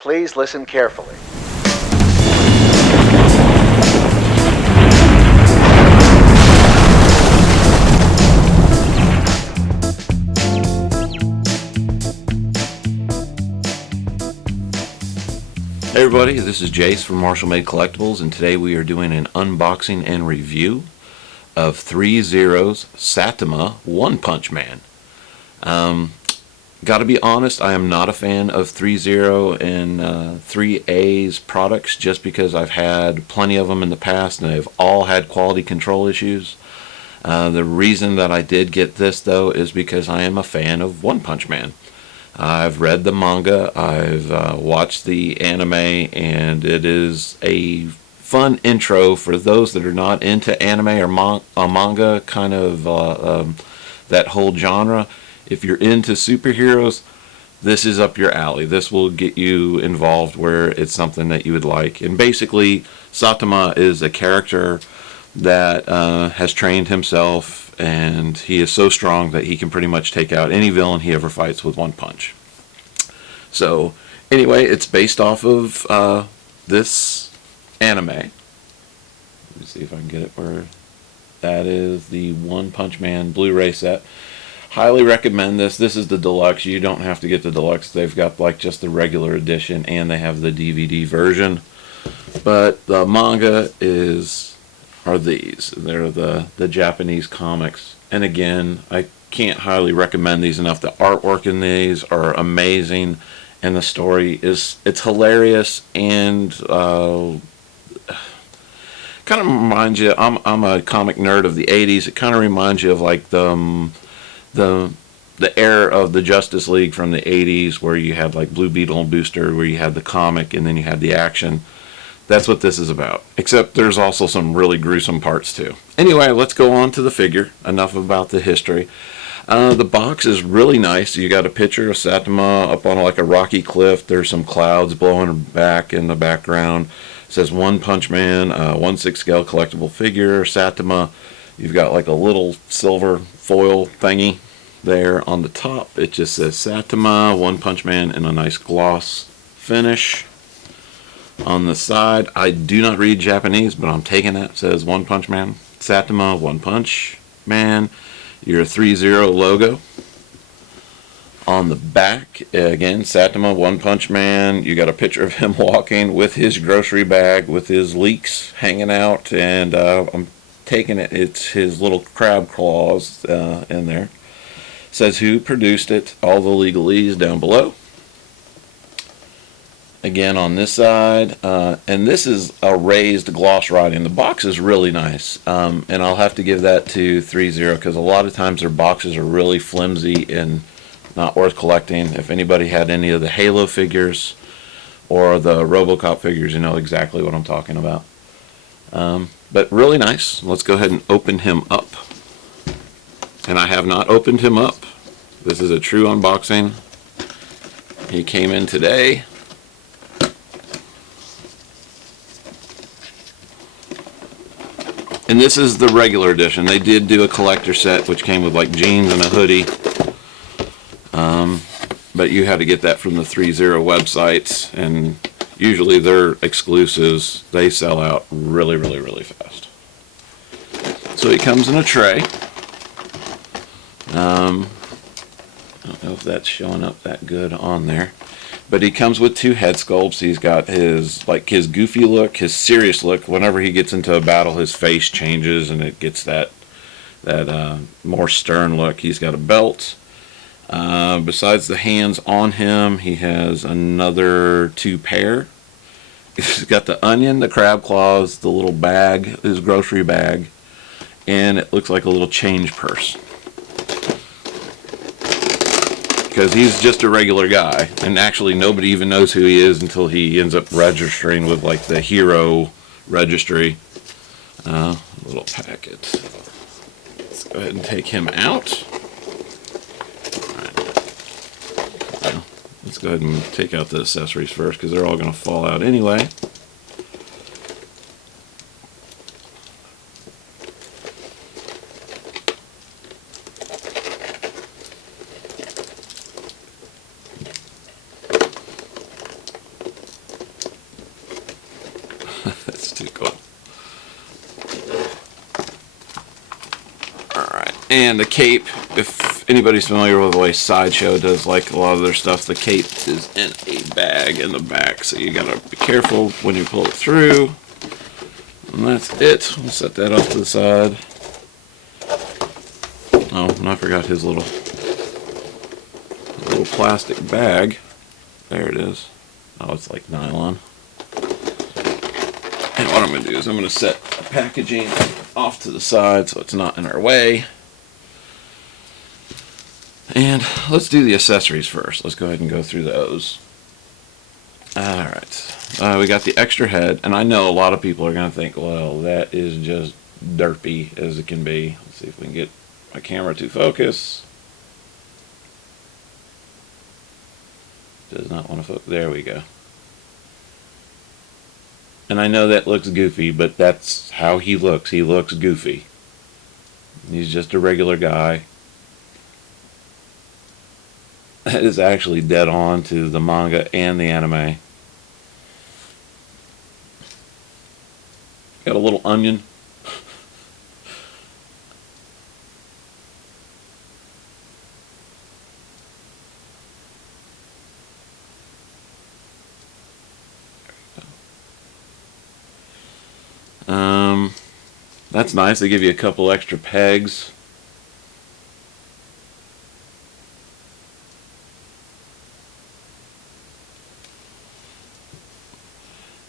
Please listen carefully. Hey everybody, this is Jace from Marshall Made Collectibles, and today we are doing an unboxing and review of ThreeZero's Saitama One Punch Man. Gotta be honest, I am not a fan of ThreeZero and ThreeA's products just because I've had plenty of them in the past and they've all had quality control issues. The reason that I did get this though is because I am a fan of One Punch Man. I've read the manga, I've watched the anime, and it is a fun intro for those that are not into anime or manga, kind of that whole genre. If you're into superheroes, this is up your alley. This will get you involved where it's something that you would like. And basically, Saitama is a character that has trained himself, and he is so strong that he can pretty much take out any villain he ever fights with one punch. So anyway, it's based off of this anime. Let me see if I can get it where that is. The One Punch Man Blu-ray set. Highly recommend this. This is the deluxe. You don't have to get the deluxe. They've got like just the regular edition, and they have the DVD version. But the manga are these. They're the Japanese comics. And again, I can't highly recommend these enough. The artwork in these are amazing, and the story it's hilarious, and kind of reminds you. I'm a comic nerd of the '80s. It kind of reminds you of like the era of the Justice League from the '80s, where you had like Blue Beetle and Booster, where you had the comic and then you had the action. That's what this is about, except there's also some really gruesome parts too. Anyway, let's go on to the figure. Enough about the history. The box is really nice. You got a picture of Saitama up on like a rocky cliff. There's some clouds blowing back in the background. It says One Punch Man, 1/6 scale collectible figure, Saitama. You've got like a little silver foil thingy there on the top. It just says Saitama, One Punch Man, in a nice gloss finish. On the side, I do not read Japanese, but I'm taking that. It says One Punch Man, Saitama, One Punch Man, your ThreeZero logo. On the back, again, Saitama, One Punch Man. You got a picture of him walking with his grocery bag with his leeks hanging out, and I'm taking it. It's his little crab claws in there. It says who produced it, all the legalese down below. Again on this side, and this is a raised gloss writing. The box is really nice, and I'll have to give that to ThreeZero because a lot of times their boxes are really flimsy and not worth collecting. If anybody had any of the Halo figures or the Robocop figures, you know exactly what I'm talking about. But really nice. Let's go ahead and open him up. And I have not opened him up. This is a true unboxing. He came in today. And this is the regular edition. They did do a collector set which came with like jeans and a hoodie. But you had to get that from the ThreeZero websites, and usually their exclusives, they sell out really, really, really fast. So he comes in a tray. I don't know if that's showing up that good on there. But he comes with two head sculpts. He's got his goofy look, his serious look. Whenever he gets into a battle, his face changes and it gets that more stern look. He's got a belt. Besides the hands on him, he has another two pair. He's got the onion, the crab claws, the little bag, his grocery bag, and it looks like a little change purse. Because he's just a regular guy, and actually nobody even knows who he is until he ends up registering with like the hero registry. Little packet. Let's go ahead and take him out. Alright. Let's go ahead and take out the accessories first because they're all going to fall out anyway. That's too cool. Alright, and the cape, if anybody's familiar with the way Sideshow does like a lot of their stuff, the cape is in a bag in the back, so you gotta be careful when you pull it through. And that's it. We'll set that off to the side. Oh, and I forgot his little plastic bag. There it is. Oh, it's like nylon. And what I'm going to do is I'm going to set the packaging off to the side so it's not in our way. And let's do the accessories first. Let's go ahead and go through those. Alright. We got the extra head, and I know a lot of people are going to think, well, that is just derpy as it can be. Let's see if we can get my camera to focus. Does not want to focus. There we go. And I know that looks goofy, but that's how he looks. He looks goofy. He's just a regular guy. That is actually dead on to the manga and the anime. Got a little onion. That's nice. They give you a couple extra pegs.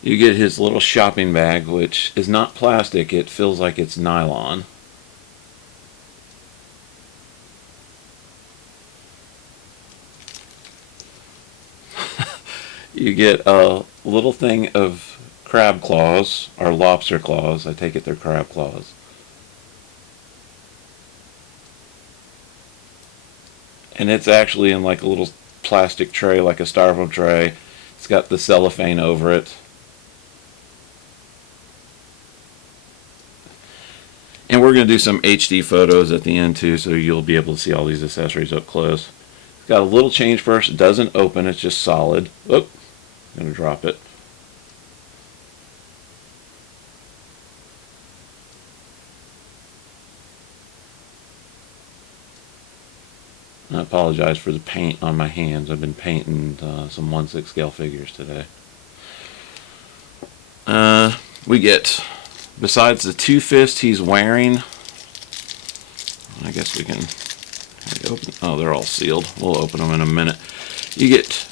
You get his little shopping bag, which is not plastic. It feels like it's nylon. You get a little thing of crab claws, or lobster claws. I take it they're crab claws. And it's actually in like a little plastic tray, like a styrofoam tray. It's got the cellophane over it. And we're going to do some HD photos at the end too, so you'll be able to see all these accessories up close. It's got a little change purse. It doesn't open. It's just solid. Oh, I'm going to drop it. I apologize for the paint on my hands. I've been painting some 1/6 scale figures today. We get, besides the two fists he's wearing, I guess we can open. Oh, they're all sealed. We'll open them in a minute. You get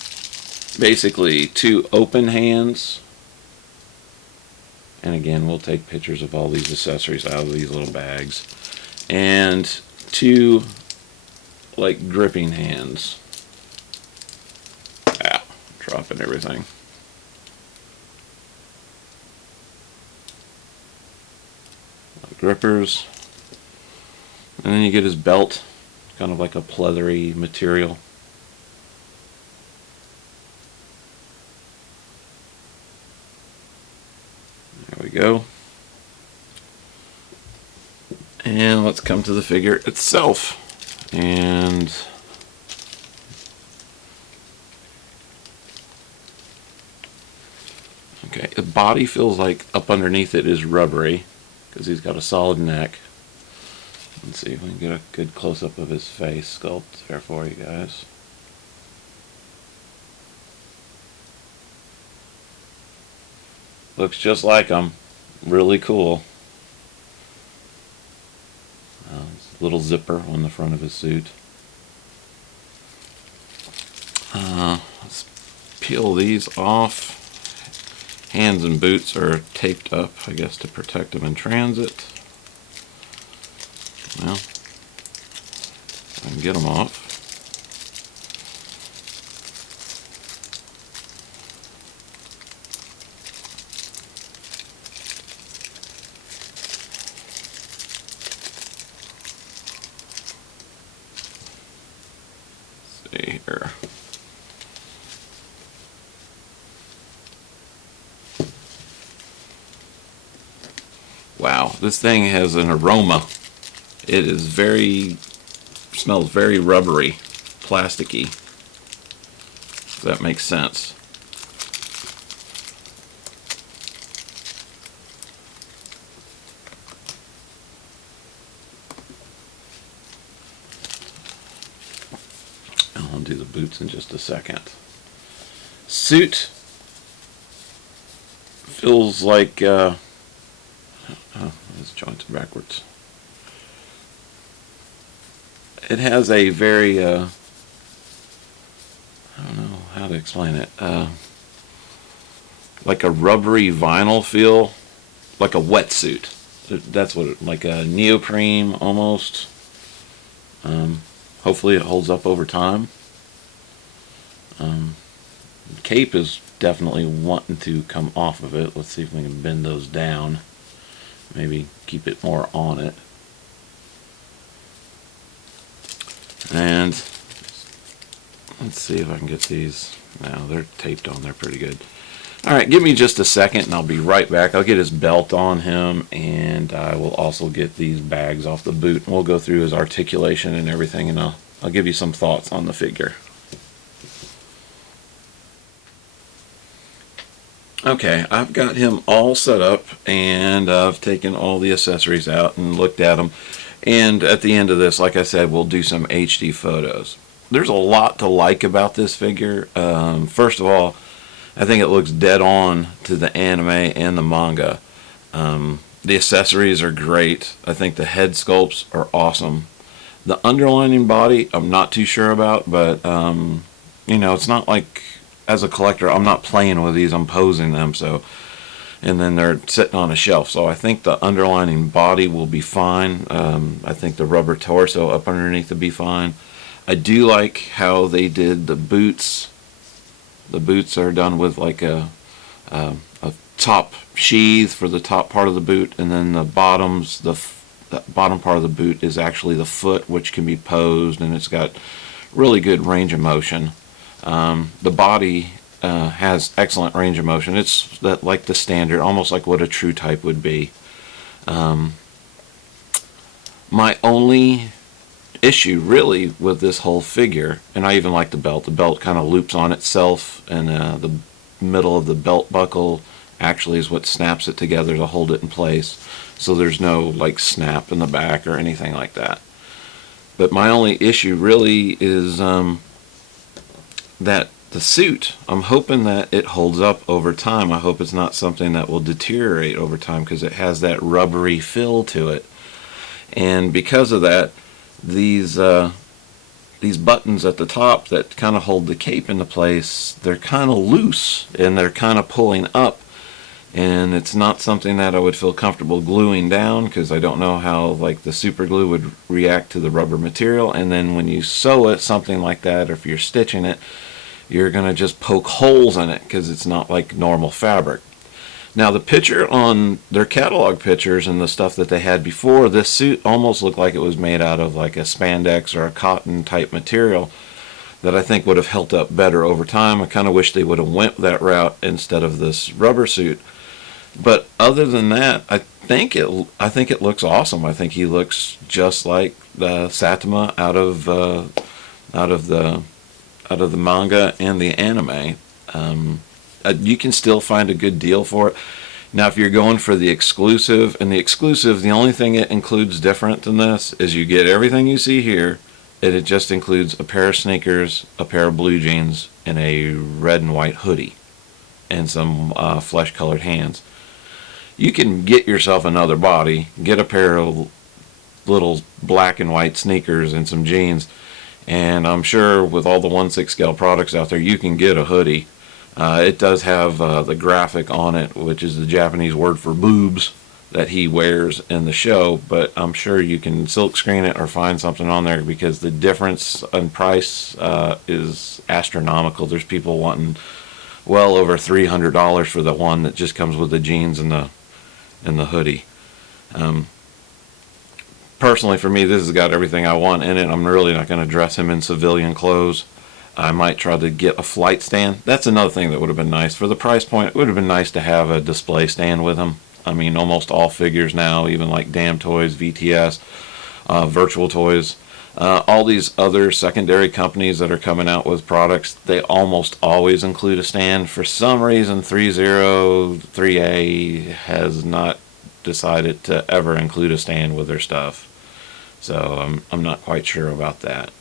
basically two open hands. And again, we'll take pictures of all these accessories out of these little bags. And two like gripping hands. Ah, dropping everything. Grippers. And then you get his belt, kind of like a pleathery material. There we go. And let's come to the figure itself. And okay, the body feels like up underneath it is rubbery because he's got a solid neck. Let's see if we can get a good close-up of his face sculpt there for you guys. Looks just like him. Really cool. Little zipper on the front of his suit. Let's peel these off. Hands and boots are taped up, I guess, to protect them in transit. Well, I can get them off. See here. Wow, this thing has an aroma. It is smells very rubbery, plasticky. If that makes sense. boots in just a second. Suit feels like oh, these joints are backwards. It has a very I don't know how to explain it, like a rubbery vinyl feel, like a wetsuit. That's what it, like a neoprene almost. Hopefully it holds up over time. Cape is definitely wanting to come off of it. Let's see if we can bend those down. Maybe keep it more on it. And let's see if I can get these. Now they're taped on there pretty good. Alright, give me just a second and I'll be right back. I'll get his belt on him, and I will also get these bags off the boot. And we'll go through his articulation and everything, and I'll give you some thoughts on the figure. Okay, I've got him all set up, and I've taken all the accessories out and looked at them. And at the end of this, like I said, we'll do some HD photos. There's a lot to like about this figure. First of all, I think it looks dead on to the anime and the manga. The accessories are great. I think the head sculpts are awesome. The underlining body, I'm not too sure about, but you know, it's not like, as a collector, I'm not playing with these, I'm posing them, so, and then they're sitting on a shelf, so I think the underlining body will be fine. I think the rubber torso up underneath will be fine. I do like how they did the boots. The boots are done with like a top sheath for the top part of the boot, and then the bottoms, the bottom part of the boot is actually the foot, which can be posed, and it's got really good range of motion. The body has excellent range of motion. It's that like the standard, almost like what a true type would be. My only issue really with this whole figure, and I even like the belt kind of loops on itself, and the middle of the belt buckle actually is what snaps it together to hold it in place, so there's no like snap in the back or anything like that. But my only issue really is that the suit, I'm hoping that it holds up over time. I hope it's not something that will deteriorate over time, because it has that rubbery feel to it. And because of that, these buttons at the top that kind of hold the cape into place, they're kind of loose and they're kind of pulling up, and it's not something that I would feel comfortable gluing down, because I don't know how like the super glue would react to the rubber material. And then when you sew it, something like that, or if you're stitching it, you're gonna just poke holes in it because it's not like normal fabric. Now the picture on their catalog pictures and the stuff that they had before, this suit almost looked like it was made out of like a spandex or a cotton type material that I think would have held up better over time. I kind of wish they would have went that route instead of this rubber suit. But other than that, I think it looks awesome. I think he looks just like Saitama out of the manga and the anime. You can still find a good deal for it. Now, if you're going for the exclusive, and the exclusive, the only thing it includes different than this is you get everything you see here, and it just includes a pair of sneakers, a pair of blue jeans, and a red and white hoodie, and some flesh-colored hands. You can get yourself another body, get a pair of little black and white sneakers and some jeans, and I'm sure with all the 1/6 scale products out there, you can get a hoodie. It does have the graphic on it, which is the Japanese word for boobs, that he wears in the show, but I'm sure you can silk screen it or find something on there, because the difference in price is astronomical. There's people wanting well over $300 for the one that just comes with the jeans and the hoodie. Personally, for me, this has got everything I want in it. I'm really not going to dress him in civilian clothes. I might try to get a flight stand. That's another thing that would have been nice. For the price point, it would have been nice to have a display stand with him. I mean, almost all figures now, even like Damn Toys, VTS, Virtual Toys, all these other secondary companies that are coming out with products, they almost always include a stand. For some reason, ThreeZero, ThreeA has not decided to ever include a stand with their stuff. So I'm not quite sure about that.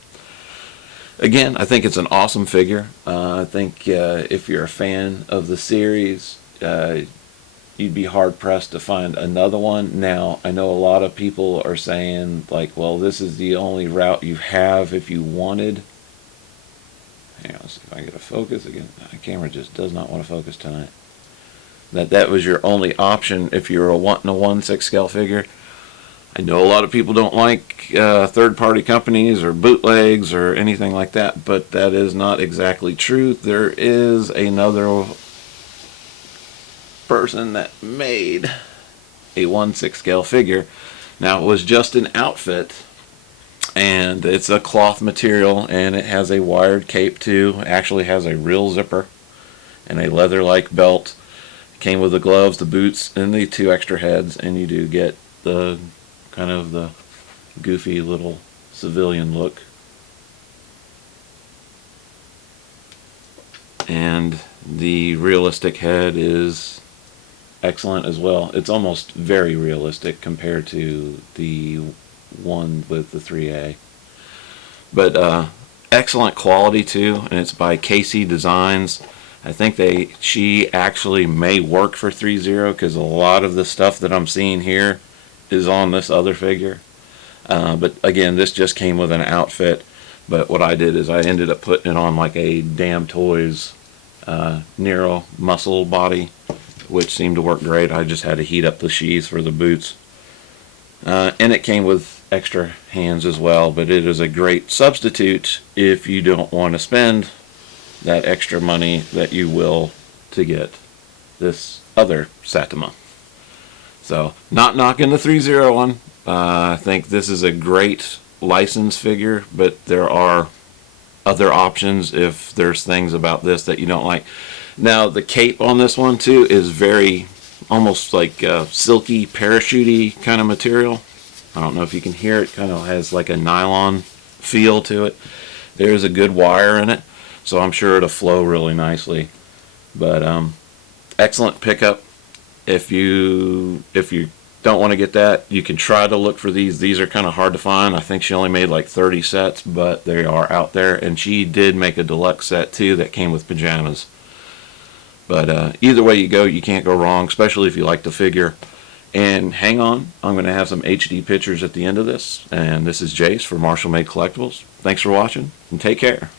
Again, I think it's an awesome figure. I think if you're a fan of the series, you'd be hard pressed to find another one. Now, I know a lot of people are saying, like, well, this is the only route you have if you wanted. Hang on, let's see if I can get a focus again. My camera just does not want to focus tonight. That was your only option if you were wanting a 1/6 scale figure. I know a lot of people don't like third-party companies or bootlegs or anything like that, but that is not exactly true. There is another person that made a 1/6 scale figure. Now, it was just an outfit, and it's a cloth material, and it has a wired cape too. It actually has a real zipper and a leather-like belt. It came with the gloves, the boots, and the 2 extra heads, and you do get the kind of the goofy little civilian look. And the realistic head is excellent as well. It's almost very realistic compared to the one with the 3A. But excellent quality too, and it's by KC Designs. I think she actually may work for ThreeZero, because a lot of the stuff that I'm seeing here is on this other figure. But again, this just came with an outfit. But what I did is I ended up putting it on like a Damn Toys Nero muscle body, which seemed to work great. I just had to heat up the sheaths for the boots. And it came with extra hands as well, but it is a great substitute if you don't want to spend that extra money that you will to get this other Saitama. So, not knocking the ThreeZero one. I think this is a great license figure, but there are other options if there's things about this that you don't like. Now, the cape on this one too is very, almost like silky, parachute-y kind of material. I don't know if you can hear it. Kind of has like a nylon feel to it. There's a good wire in it, so I'm sure it'll flow really nicely. But excellent pickup. If you don't want to get that, you can try to look for these. These are kind of hard to find. I think she only made like 30 sets, but they are out there. And she did make a deluxe set too that came with pajamas. But either way you go, you can't go wrong, especially if you like the figure. And hang on, I'm going to have some HD pictures at the end of this. And this is Jace for Marshall Made Collectibles. Thanks for watching, and take care.